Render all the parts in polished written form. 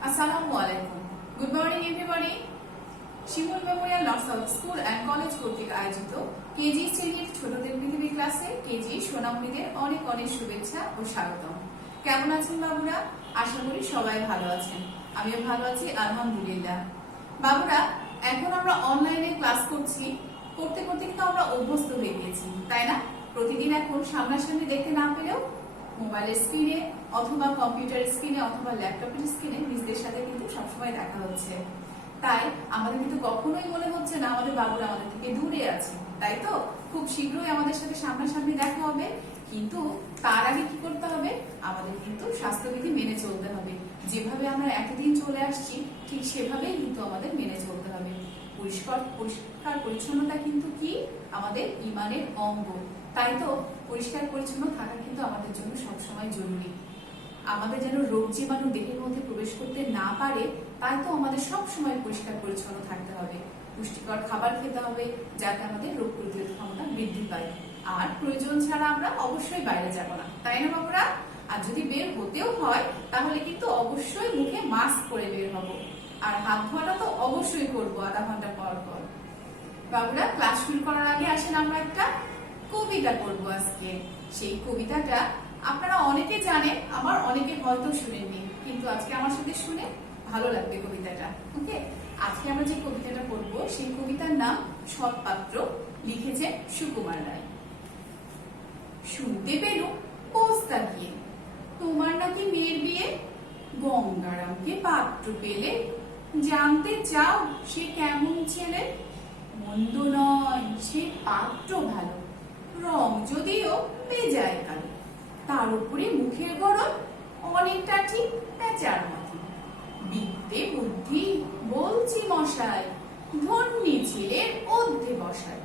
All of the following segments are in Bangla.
Assalamualaikum. Good morning everybody. Shimul Memorial north school and college কর্তৃক আয়োজিত কেজি শ্রেণীর ছোটদের পৃথিবী ক্লাসে কেজি সোনামণিদের অনেক অনেক শুভেচ্ছা ও স্বাগতম। কেমন আছেন বাবুরা? আশা করি সবাই ভালো আছেন। আমিও ভালো আছি আলহামদুলিল্লাহ। বাবুরা, এখন আমরা অনলাইনে ক্লাস করছি, করতে করতে কিন্তু আমরা অভ্যস্ত হয়ে গিয়েছি, তাই না? প্রতিদিন এখন সামনাসামনি দেখতে না পেলেও মোবাইলের স্ক্রিনে অথবা কম্পিউটারের স্ক্রিনে অথবা ল্যাপটপের স্ক্রিনে নিজেদের সাথে কিন্তু সবসময় দেখা হচ্ছে। তাই আমাদের কিন্তু কখনোই মনে হচ্ছে না আমাদের বাবুরা আমাদের থেকে দূরে আছে, তাই তো? খুব শীঘ্রই আমাদের সাথে সামনাসামনি দেখা হবে, কিন্তু তার আগে কি করতে হবে? আমাদের কিন্তু স্বাস্থ্যবিধি মেনে চলতে হবে। যেভাবে আমরা এতদিন চলে আসছি ঠিক সেভাবেই কিন্তু আমাদের মেনে চলতে হবে। পরিষ্কার পরিচ্ছন্নতা কিন্তু কি আমাদের ঈমানের অঙ্গ, তাই তো পরিষ্কার পরিচ্ছন্ন থাকা কিন্তু আমাদের জন্য সবসময় জরুরি। আমাদের যেন রোগ জীবাণু দেহের মধ্যে প্রবেশ করতে না পারে, তাই তো আমাদের সব সময় পরিষ্কার পরিচ্ছন্ন থাকতে হবে। পুষ্টিকর খাবার খেতে হবে যাতে আমাদের রোগ প্রতিরোধ ক্ষমতা বৃদ্ধি পায়। আর প্রয়োজন ছাড়া আমরা অবশ্যই বাইরে যাব না, তাই না বাবুরা? আর যদি বের হতেও হয় তাহলে কিন্তু অবশ্যই মুখে মাস্ক পরে বের হব। আর হাত ধোয়াটা তো অবশ্যই করবো আধা ঘন্টা পর পর। বাবুরা, ক্লাস শুরু করার আগে আসেন আমরা একটা কবিতা পড়বো আজকে। সেই কবিতাটা আপনারা অনেকে জানেন, আবার অনেকে হয়তো শুনেননি, কিন্তু আজকে আমার সাথে শুনে ভালো লাগবে কবিতাটা। ওকে, আজকে আমরা যে কবিতাটা পড়বো সেই কবিতার নাম সৎপাত্র, লিখেছে সুকুমার রায়। শুনতে পেল পোস্তা গিয়ে তোমার নাকি মেয়ের বিয়ে, গঙ্গারামকে পাত্র পেলে জানতে চাও সে কেমন ছেলে। মন্দ নয় সে পাত্র ভালো, রং যদিও বেজায় কালো, তার উপরে মুখের গড়ন অনেকটা ঠিক প্যাঁচার মতো। বিদ্যে বুদ্ধি বলছি মশাই, ধন্যী ছেলের অধ্যে বসায়।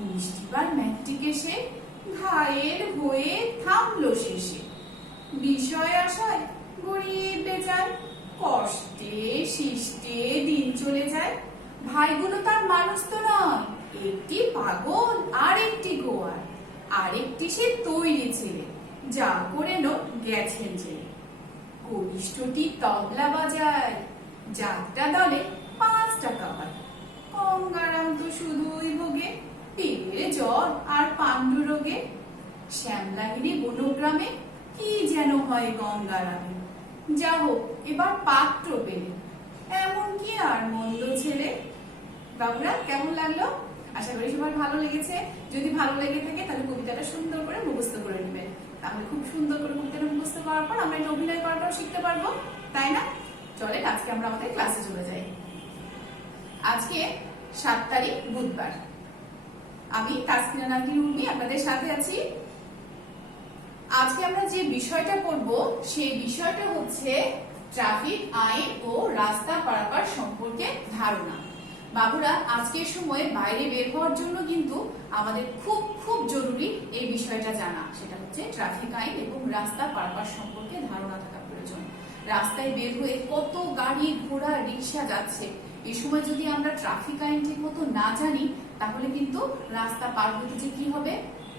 19বার ম্যাট্রিকে সে ঘায়ের হয়ে থামলো শেষে। বিষয় আশায় গড়িয়ে বেজায়, কষ্টে শিষ্টে দিন চলে যায়। ভাইগুলো তার মানুষ তো নয়, একটি পাগল আর একটি গোয়ার, আরেকটি সে তৈরি ছেলে, যা করে নো গেছেন ছেলে। কনিষ্ঠটি তবলা বাজায়, যাত্রা দলে 5 টাকা পায়। গঙ্গারাম তো শুধুই ভোগে পেটের জ্বর আর পাণ্ডু রোগে। শ্যামলাহিনী বনগ্রামে কি যেন হয় গঙ্গারামে। যা হোক এবার পাত্র পেলে, এমন কি আর মন্দ ছেলে। বাবুরা, কেমন লাগলো? আশা করি সবার ভালো লেগেছে। যদি ভালো লেগে থাকে তাহলে কবিতাটা সুন্দর করে মুখস্থ করে নেবেন। তাহলে খুব সুন্দর করে কবিতাটা মুখস্থ করার পর আমরা এটা অভিনয় করাটাও শিখতে পারবো, তাই না? চলেন আজকে আমরা আমাদের ক্লাসে চলে যাই। আজকে 7 তারিখ বুধবার। আমি তাসকিনা নাজনীন উর্মি আপনাদের সাথে আছি। আজকে আমরা যে বিষয়টা পড়বো সেই বিষয়টা হচ্ছে ট্রাফিক আইন ও রাস্তা পারাপার সম্পর্কে ধারণা। বাবুরা, আজকের সময়ে বাইরে বের হওয়ার জন্য কিন্তু আমাদের খুব খুব জরুরি এই বিষয়টা জানা। সেটা হচ্ছে ট্রাফিক আইন এবং রাস্তা পারাপার সম্পর্কে ধারণা থাকা প্রয়োজন। রাস্তায় বের হয়ে কত গাড়ি ঘোড়া রিক্সা যাচ্ছে, এই সময় যদি আমরা ট্রাফিক আইন ঠিক মতো না জানি তাহলে কিন্তু রাস্তা পার হতে যে কি হবে,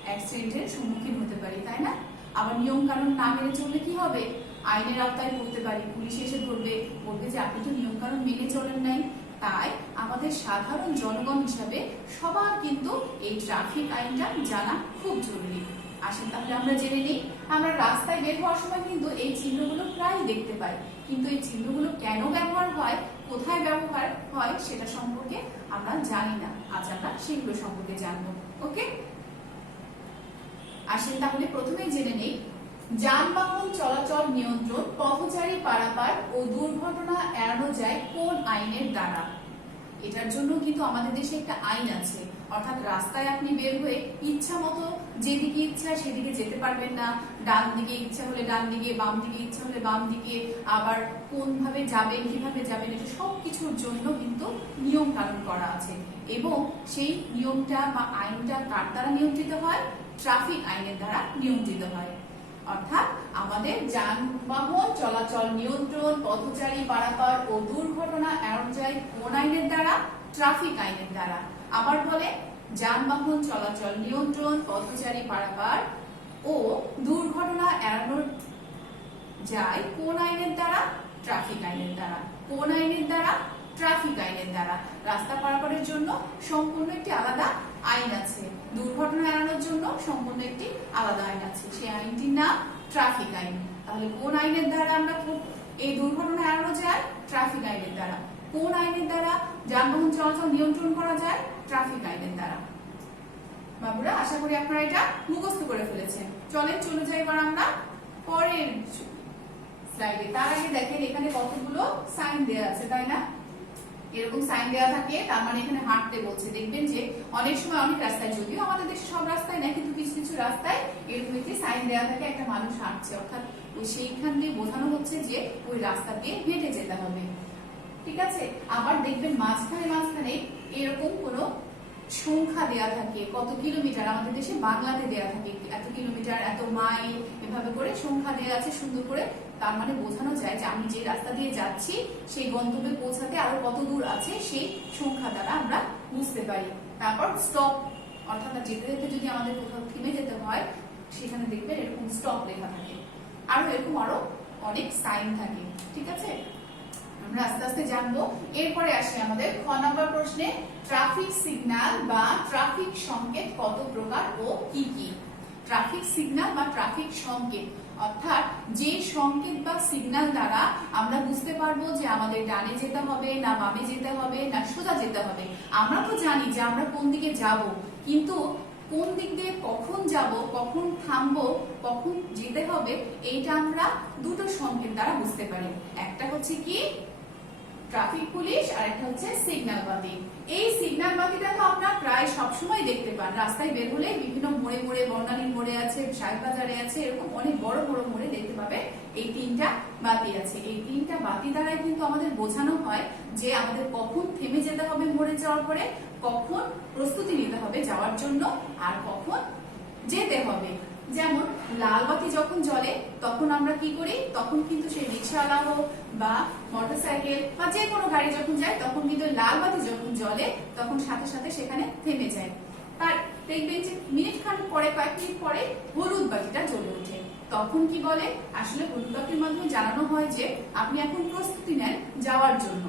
অ্যাক্সিডেন্টের সম্মুখীন হতে পারি, তাই না? আবার নিয়ম কানুন না মেনে চললে কি হবে? আইনের আওতায় পড়তে পারি, পুলিশ এসে ধরবে, বলবে যে আপনি তো নিয়ম কানুন মেনে চলেন নাই। তাই আমাদের সাধারণ জনগণ হিসাবে সবার কিন্তু এই ট্রাফিক আইনটা জানা খুব জরুরি। আসেন তাহলে আমরা জেনে নিই। আমরা রাস্তায় বের হওয়ার সময় কিন্তু এই চিহ্নগুলো প্রায় দেখতে পাই, কিন্তু এই চিহ্নগুলো কেন ব্যবহার হয়, কোথায় ব্যবহার হয় সেটা সম্পর্কে আমরা জানি না। আজ আমরা সেগুলো সম্পর্কে জানবো। ওকে, আসেন তাহলে প্রথমেই জেনে নেই যানবাহন চলাচল নিয়ন্ত্রণ, পথচারী পারাপার ও দুর্ঘটনা এড়ানো যায় কোন আইনের দ্বারা। এটার জন্য কিন্তু আমাদের দেশে একটা আইন আছে, অর্থাৎ রাস্তায় আপনি বের হয়ে ইচ্ছা মতো যেদিকে ইচ্ছা সেদিকে যেতে পারবেন না। ডান দিকে ইচ্ছা হলে ডান দিকে, বাম দিকে ইচ্ছা হলে বাম দিকে, আবার কোন ভাবে যাবেন কিভাবে যাবেন এটা সবকিছুর জন্য কিন্তু নিয়ম কানুন করা আছে। এবং সেই নিয়মটা বা আইনটা কার দ্বারা নিয়ন্ত্রিত হয়? ট্রাফিক আইনের দ্বারা নিয়ন্ত্রিত হয়। অর্থাৎ আমাদের যানবাহন চলাচল নিয়ন্ত্রণ, পথচারী পারাপার ও দুর্ঘটনা এড়ানো যায় কোন আইনের দ্বারা? ট্রাফিক আইনের দ্বারা। আবার বলে যানবাহন চলাচল নিয়ন্ত্রণ, পথচারী পারাপার ও দুর্ঘটনা এড়ানো যায় কোন আইনের দ্বারা? ট্রাফিক আইনের দ্বারা। কোন আইনের দ্বারা? ট্রাফিক আইনের দ্বারা। রাস্তা পারাপারের জন্য সম্পূর্ণ একটি আলাদা আইন আছে, দুর্ঘটনা এড়ানোর জন্য সম্পূর্ণ একটি আলাদা আইন আছে, সেই আইনটির নাম ট্রাফিক আইন। তাহলে কোন আইনের দ্বারা আমরা এই দুর্ঘটনা এড়ানো যায়? ট্রাফিক আইনের দ্বারা। কোন আইনের দ্বারা যানবাহন চলাচল নিয়ন্ত্রণ করা যায়? ট্রাফিক আইনের দ্বারা। বাবুরা, আশা করি আপনারা এটা মুখস্থ করে ফেলেছেন। চলেন চলে যাই এবার আমরা পরের স্লাইডে। তার আগে দেখেন এখানে কতগুলো সাইন দেওয়া আছে, তাই না? এরকম সাইন দেওয়া থাকে, তার মানে এখানে হাঁটতে বলছে। দেখবেন যে অনেক সময় অনেক রাস্তায়, যদিও আমাদের দেশে সব রাস্তায় না, কিন্তু কিছু কিছু রাস্তায় এরকম একটি সাইন দেওয়া থাকে, একটা মানুষ হাঁটছে, অর্থাৎ ওই সেইখান দিয়ে বোঝানো হচ্ছে যে ওই রাস্তা দিয়ে হেঁটে যেতে হবে। ঠিক আছে? আবার দেখবেন মাঝখানে মাঝখানে এরকম কোনো সংখ্যা দেয়া থাকে, কত কিলোমিটার, আমাদের দেশে বাংলাতে দেয়া থাকে এত কিলোমিটার, এত মাইল, এভাবে করে সংখ্যা দেয়া আছে সুন্দর করে। তার মানে বোঝানো যায় যে আমি যে রাস্তা দিয়ে যাচ্ছি সেই গন্তব্যে পৌঁছাতে আরো কত দূর আছে, সেই সংখ্যা দ্বারা আমরা বুঝতে পারি। তারপর স্টপ, অর্থাৎ যেতে যেতে যদি আমাদের কোথাও থেমে যেতে হয়, সেখানে দেখবেন এরকম স্টপ লেখা থাকে। এরকম আরো অনেক সাইন থাকে। ঠিক আছে, আমরা আস্তে আস্তে জানবো। এরপরে আসি আমাদের খ নম্বর প্রশ্নে, ট্রাফিক সিগন্যাল বা ট্রাফিক সংকেত কত প্রকার ও কি কি? ট্রাফিক সিগন্যাল বা ট্রাফিক সংকেত অর্থাৎ যে সংকেত বা সিগন্যাল দ্বারা আমরা বুঝতে পারবো যে আমাদের ডানে যেতে হবে না বামে যেতে হবে না সোজা যেতে হবে। আমরা তো জানি যে আমরা কোন দিকে যাব, কিন্তু কোন দিক দিয়ে কখন যাব, কখন থামবো, কখন যেতে হবে, এইটা আমরা দুটো সংকেত দ্বারা বুঝতে পারি। একটা হচ্ছে কি ট্রাফিক পুলিশ, আর একটা হচ্ছে সিগন্যাল বাতি। এই সিগন্যাল বাতিটা তো আপনারা প্রায় সবসময় দেখতে পান, রাস্তায় বের হলে বিভিন্ন মোড়ে মোড়ে, বর্ণালীর মোড়ে আছে, সাহেব বাজারে আছে, এরকম অনেক বড় বড় মোড়ে দেখতে পাবে এই তিনটা বাতি আছে। এই তিনটা বাতি দ্বারাই কিন্তু আমাদের বোঝানো হয় যে আমাদের কখন থেমে যেতে হবে মোড়ে যাওয়ার পরে, কখন প্রস্তুতি নিতে হবে যাওয়ার জন্য, আর কখন যেতে হবে। যেমন লাল বাতি যখন জ্বলে তখন আমরা কি করি, তখন কিন্তু সেই রিক্সাওয়ালা হোক বা মোটরসাইকেল বা যে কোনো গাড়ি যখন যায়, তখন কিন্তু লাল বাতি যখন জ্বলে তখন সাথে সাথে সেখানে থেমে যায়। আর দেখবেন যে মিনিট খান পরে, কয়েক মিনিট পরে হলুদ বাতিটা জ্বলে ওঠে। তখন কি বলে, আসলে হলুদ বাতির মাধ্যমে জানানো হয় যে আপনি এখন প্রস্তুতি নেন যাওয়ার জন্য।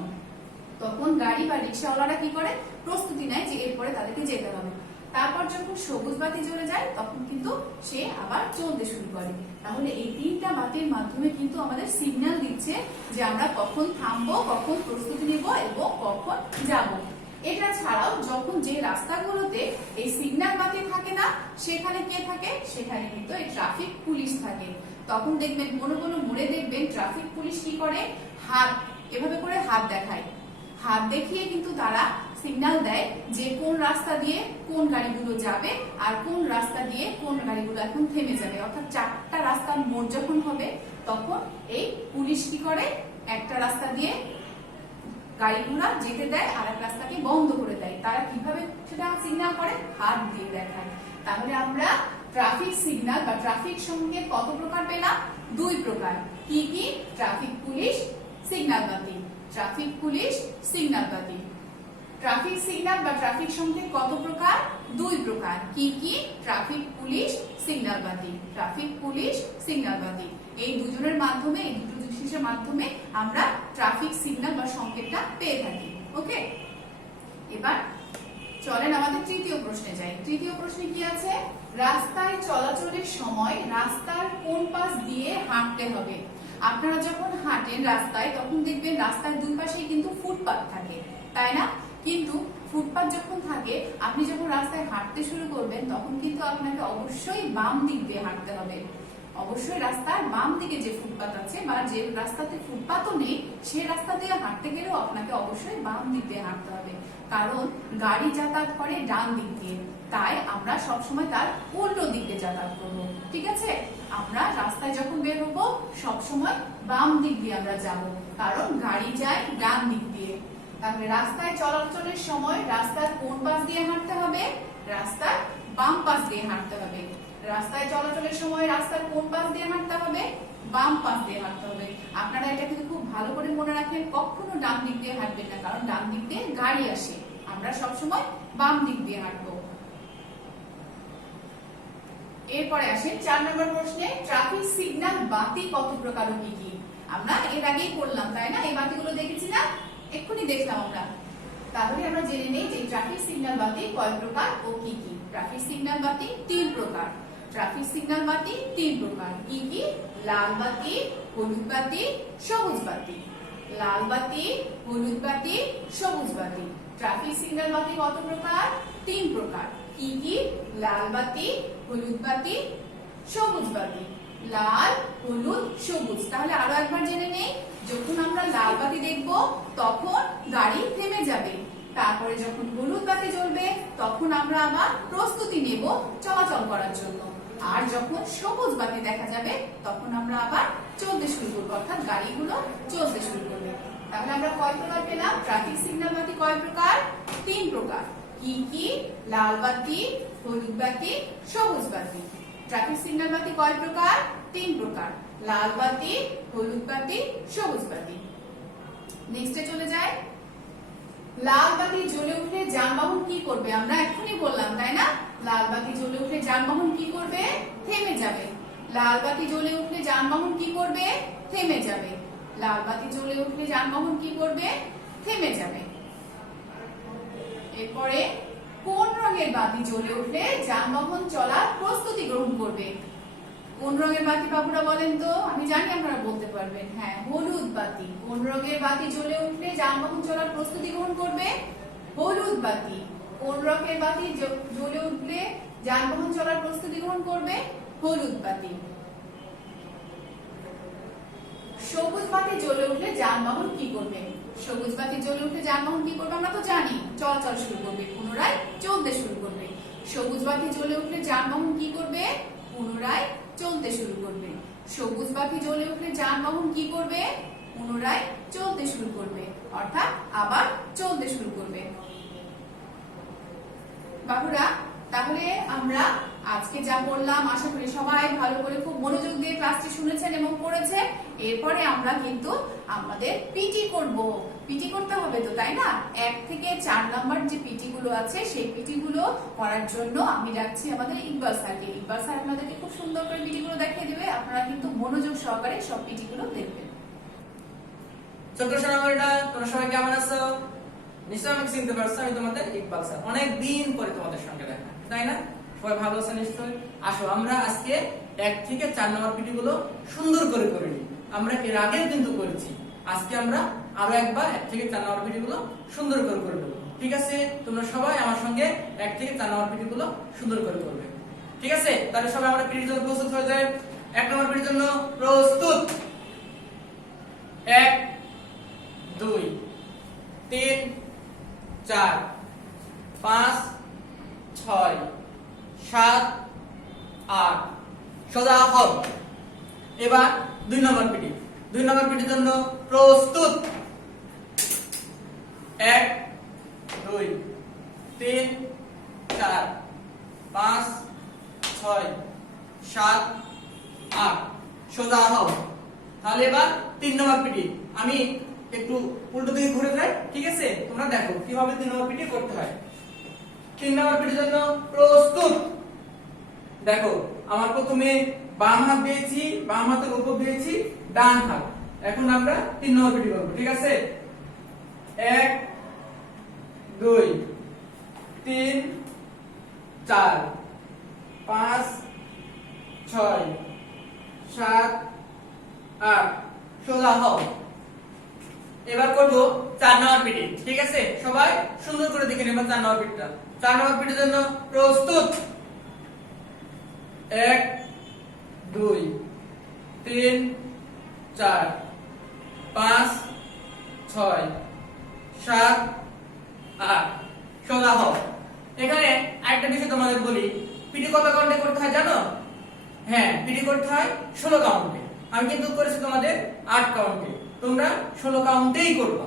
তখন গাড়ি বা রিক্সাওয়ালারা কি করে, প্রস্তুতি নেয় যে এরপরে তাদেরকে যেতে হবে। তারপর যখন সবুজ বাতি জ্বলে যায় তখন কিন্তু সে আবার চলতে শুরু করে। তাহলে এই তিনটা বাতির মাধ্যমে কিন্তু আমাদের সিগন্যাল দিচ্ছে যে আমরা কখন থামবো, কখন প্রস্তুতি নিব এবং কখন যাব। এটা ছাড়াও যখন যে রাস্তাগুলোতে এই সিগন্যাল বাতি থাকে না, সেখানে কে থাকে, সেখানে কিন্তু এই ট্রাফিক পুলিশ থাকে। তখন দেখবেন কোনো কোনো মোড়ে দেখবেন ট্রাফিক পুলিশ কি করে, হাত এভাবে করে হাত দেখায়, হাত দেখিয়ে কিন্তু তারা সিগন্যাল দেয় যে কোন রাস্তা দিয়ে কোন গাড়িগুলো যাবে আর কোন রাস্তা দিয়ে কোন গাড়িগুলো এখন থেমে যাবে। অর্থাৎ চারটা রাস্তার মোড় যখন হবে তখন এই পুলিশ কি করে, একটা রাস্তা দিয়ে গাড়িগুলো যেতে দেয় আর এক রাস্তাকে বন্ধ করে দেয়। তারা কিভাবে সেটা সিগন্যাল করে, হাত দিয়ে দেখায়। তাহলে আমরা ট্রাফিক সিগন্যাল বা ট্রাফিক সংকেত কত প্রকার পেলাম? দুই প্রকার। কি কি? ট্রাফিক পুলিশ, সিগন্যাল বাতি। ট্রাফিক পুলিশ, সিগন্যাল বাতি। ট্রাফিক সিগন্যাল বা ট্রাফিক সংকেত কত প্রকার? দুই প্রকার। কি কি? ট্রাফিক পুলিশ, সিগন্যাল বাতি। ট্রাফিক পুলিশ, সিগন্যাল বাতি, এই দুজনের মাধ্যমে, এই দুটো জিনিসের মাধ্যমে আমরা ট্রাফিক সিগন্যাল বা সংকেতটা পেয়ে থাকি। ওকে, এবার চলেন আমাদের তৃতীয় প্রশ্নে যাই। তৃতীয় প্রশ্নে কি আছে, রাস্তায় চলাচলের সময় রাস্তার কোন পাশ দিয়ে হাঁটতে হবে? আপনারা যখন হাঁটেন রাস্তায় তখন দেখবেন রাস্তার দুই পাশেই কিন্তু ফুটপাত থাকে, তাই না? কিন্তু ফুটপাত যখন থাকে, আপনি যখন রাস্তায় হাঁটতে শুরু করবেন তখন কিন্তু আপনাকে অবশ্যই বাম দিক দিয়ে হাঁটতে হবে। অবশ্যই রাস্তার বাম দিকে যে ফুটপাত আছে বা যে রাস্তাতে ফুটপাতও নেই, সেই রাস্তা দিয়ে হাঁটতে গেলেও আপনাকে অবশ্যই বাম দিক দিয়ে হাঁটতে হবে, কারণ গাড়ি যাতায়াত করে ডান দিক দিয়ে। তাই আমরা সবসময় তার উল্টো দিক দিয়ে যাতায়াত করবো। ঠিক আছে, আমরা রাস্তায় যখন বের হবো সবসময় বাম দিক দিয়ে আমরা যাব, কারণ গাড়ি যায় ডান দিক দিয়ে। তাহলে রাস্তায় চলাচলের সময় রাস্তার কোন পাশ দিয়ে হাঁটতে হবে? রাস্তার বাম পাশ দিয়ে হাঁটতে হবে। রাস্তায় চলাচলের সময় রাস্তার কোন পাশ দিয়ে হাঁটতে হবে? বাম পাশ দিয়ে হাঁটতে হবে। আপনারা এটা কিন্তু খুব ভালো করে মনে রাখেন, কখনো ডান দিক দিয়ে হাঁটবেন না, কারণ ডান দিক দিয়ে গাড়ি আসে। আমরা সবসময় বাম দিক দিয়ে হাঁটবো। এরপরে আসেন 4 নম্বর প্রশ্নে, ট্রাফিক সিগন্যাল বাতি কত প্রকার ও কি কি? আমরা এর আগেই পড়লাম, তাই না? এই বাতিগুলো দেখেছি না, এক্ষুনি দেখলাম আমরা। তাহলে আমরা জেনে নেই যে ট্রাফিক সিগন্যাল বাতি কয় প্রকার ও কি কি। ট্রাফিক সিগন্যাল বাতি 3 প্রকার। ট্রাফিক সিগন্যাল বাতি 3 প্রকার। কি কি? লাল বাতি, হলুদ বাতি, সবুজ বাতি। লাল বাতি, হলুদ বাতি, সবুজ বাতি। ট্রাফিক সিগন্যাল বাতি কত প্রকার? 3 প্রকার। কি কি? লাল বাতি, হলুদ বাতি, সবুজ বাতি। লাল, হলুদ, সবুজ। তাহলে আরো একবার জেনে নেই, যখন আমরা লাল বাতি দেখব তখন গাড়ি থেমে যাবে, তারপরে যখন হলুদ বাতি জ্বলবে তখন আমরা আবার প্রস্তুতি নেব চলাচল করার জন্য, আর যখন সবুজ বাতি দেখা যাবে তখন আমরা আবার চলতে শুরু করবো, অর্থাৎ গাড়িগুলো চলতে শুরু করবে। তাহলে আমরা কয় প্রকার পেলাম? ট্রাফিক সিগন্যাল বাতি কয় প্রকার? 3 প্রকার। কি কি? লাল বাতি, হলুদ বাতি, সবুজ বাতি। ট্রাফিক সিগন্যাল বাতি কয় প্রকার? 3 প্রকার। লাল বাতি, হলুদ বাতি, সবুজ বাতি। নেক্সটে চলে যায়। লাল বাতি জ্বলে উঠলে যানবাহন কি করবে? আমরা এখনই বললাম, তাই না? লাল বাতি জ্বলে উঠলে যানবাহন কি করবে? থেমে যাবে। লাল বাতি জ্বলে উঠলে যানবাহন কি করবে? থেমে যাবে। লাল বাতি জ্বলে উঠলে যানবাহন কি করবে? থেমে যাবে। এরপরে কোন রঙের বাতি জ্বলে উঠলে যানবাহন চলার প্রস্তুতি গ্রহণ করবে? কোন রঙের বাতি বাবুরা বলেন তো? আমি জানি আপনারা বলতে পারবেন। হ্যাঁ, হলুদ বাতি। কোন রঙের বাতি জ্বলে উঠলে যানবাহন চলার প্রস্তুতি গ্রহণ করবে? হলুদ বাতি। কোন রঙের বাতি জ্বলে উঠলে যানবাহন চলার প্রস্তুতি গ্রহণ করবে? হলুদ বাতি। সবুজ বাতি জ্বলে উঠলে যানবাহন কি করবে? সবুজ বাতি জ্বলে উঠলে যানবাহন কি করবে? আমরা তো জানি, চলাচল শুরু করবে, পুনরায় চলতে শুরু করবে। সবুজ বাতি জ্বলে উঠলে যানবাহন কি করবে? পুনরায় চলতে শুরু করবে। সবুজ বাতি জ্বলে উঠলে যানবাহন কি করবে? পুনরায় চলতে শুরু করবে, অর্থাৎ আবার চলতে শুরু করবে। বাবুরা, তাহলে আমরা আজকে যা পড়লাম আশা করি সবাই ভালো করে খুব মনোযোগ দিয়ে ক্লাসটি শুনেছেন এবং পড়েছেন। এরপরে আমরা কিন্তু আমাদের পিটি করব। পিটি করতে হবে তো, তাই না? 1 থেকে 4 নাম্বার যে পিটি গুলো আছে সেই পিটি গুলো করার জন্য আমি ডাকছি আমাদের ইকবাল স্যারকে। ইকবাল স্যার আপনাদেরকে খুব সুন্দর করে পিটি গুলো দেখিয়ে দেবে। আপনারা কিন্তু মনোযোগ সহকারে সব পিটি গুলো দেখবেন। ছোট সোনামণিরা, তোমরা সবাই কেমন আছো? নিশ্চয়ই আমাকে চিনতে পারছো, আমি তোমাদের ইকবাল স্যার। অনেক দিন পরে তোমাদের সঙ্গে দেখা, তাই না? সবাই ভালো আছে নিশ্চয়ই? আসো আমরা আজকে 1 থেকে 4 নম্বর পিটি গুলো সুন্দর করে করে নিই। আমরা এর আগেও কিন্তু করেছি, আজকে আমরা আরো একবার 1 থেকে 4 নম্বর পিটি গুলো সুন্দর করে করে দেবো। ঠিক আছে? তোমরা সবাই আমার সঙ্গে 1 থেকে 4 নম্বর পিটি গুলো সুন্দর করে করবে। ঠিক আছে? তাহলে সবাই আমরা পিটির জন্য প্রস্তুত হয়ে যাই। 1 নম্বর পিটির জন্য প্রস্তুত। 1 2 3 4 5 6 7 8 সোজা হও। এবার 2 নম্বর পিটি। 2 নম্বর পিটির জন্য প্রস্তুত। 1 2 3 4 5 6 7 8 সোজা হও। তাহলে এবার 3 নম্বর পিটি। আমি একটু উল্টো দিকে ঘুরে যাই, ঠিক আছে? তোমরা দেখো কিভাবে 3 নম্বর পিটি করতে হয়। 3 নম্বর পিটির জন্য প্রস্তুত। দেখো, আমার প্রথমে বাম হাত দিয়েছি, বাম হাতের উপর দিয়েছি ডান হাত। এখন আমরা 3 নম্বর পিটি করব, ঠিক আছে? 1 2 3 4 5 6 7 8 সোজা হও। এবার করব 4 নম্বর পিটি, ঠিক আছে? সবাই সুন্দর করে দেখে নেবা 4 নম্বর পিটিটা। 4 নম্বর পিটির জন্য প্রস্তুত। 1 2 3 4 5 6 7 8 সোজা হও। এখানে আরেকটা বিষয় তোমাদের বলি, পিটি কত কাউন্টে করতে হয় জানো? হ্যাঁ, পিটি করতে হয় 16 কাউন্টে। আমি কিন্তু করেছি তোমাদের 8 কাউন্টে, তোমরা 16 কাউন্টেই করবা।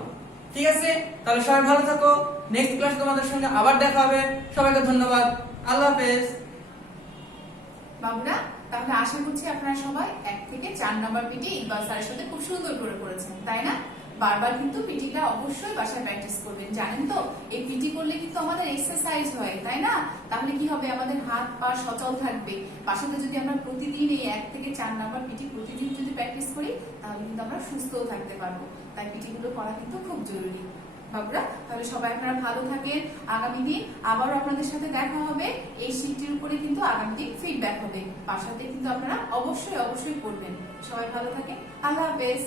ঠিক আছে? তাহলে সবাই ভালো থাকো। নেক্সট ক্লাসে তোমাদের সঙ্গে আবার দেখা হবে। সবাইকে ধন্যবাদ। আল্লাহ হাফেজ। বাবুরা, তাহলে আশা করছি আপনারা সবাই 1 থেকে 4 নম্বর পিটি ইকবাল স্যারের সাথে খুব সুন্দর করে করেছেন, তাই না? বারবার কিন্তু পিটিটা অবশ্যই বাসায় প্র্যাকটিস করবেন। জানেন তো এই পিটি করলে কিন্তু আমাদের এক্সারসাইজ হয়, তাই না? তাহলে কি হবে, আমাদের হাত পা সচল থাকবে। বাসাতে যদি আমরা প্রতিদিন এই 1 থেকে 4 নাম্বার পিটি প্রতিদিন যদি প্র্যাকটিস করি তাহলে কিন্তু আমরা সুস্থও থাকতে পারবো। তাই পিটিগুলো করা কিন্তু খুব জরুরি বাবুরা। তাহলে সবাই আপনারা ভালো থাকেন। আগামী দিন আবারও আপনাদের সাথে দেখা হবে। এই শীটটির উপরে কিন্তু আগামী দিন ফিডব্যাক হবে। বাসাতে কিন্তু আপনারা অবশ্যই করবেন। সবাই ভালো থাকেন। আল্লাহ হাফেজ।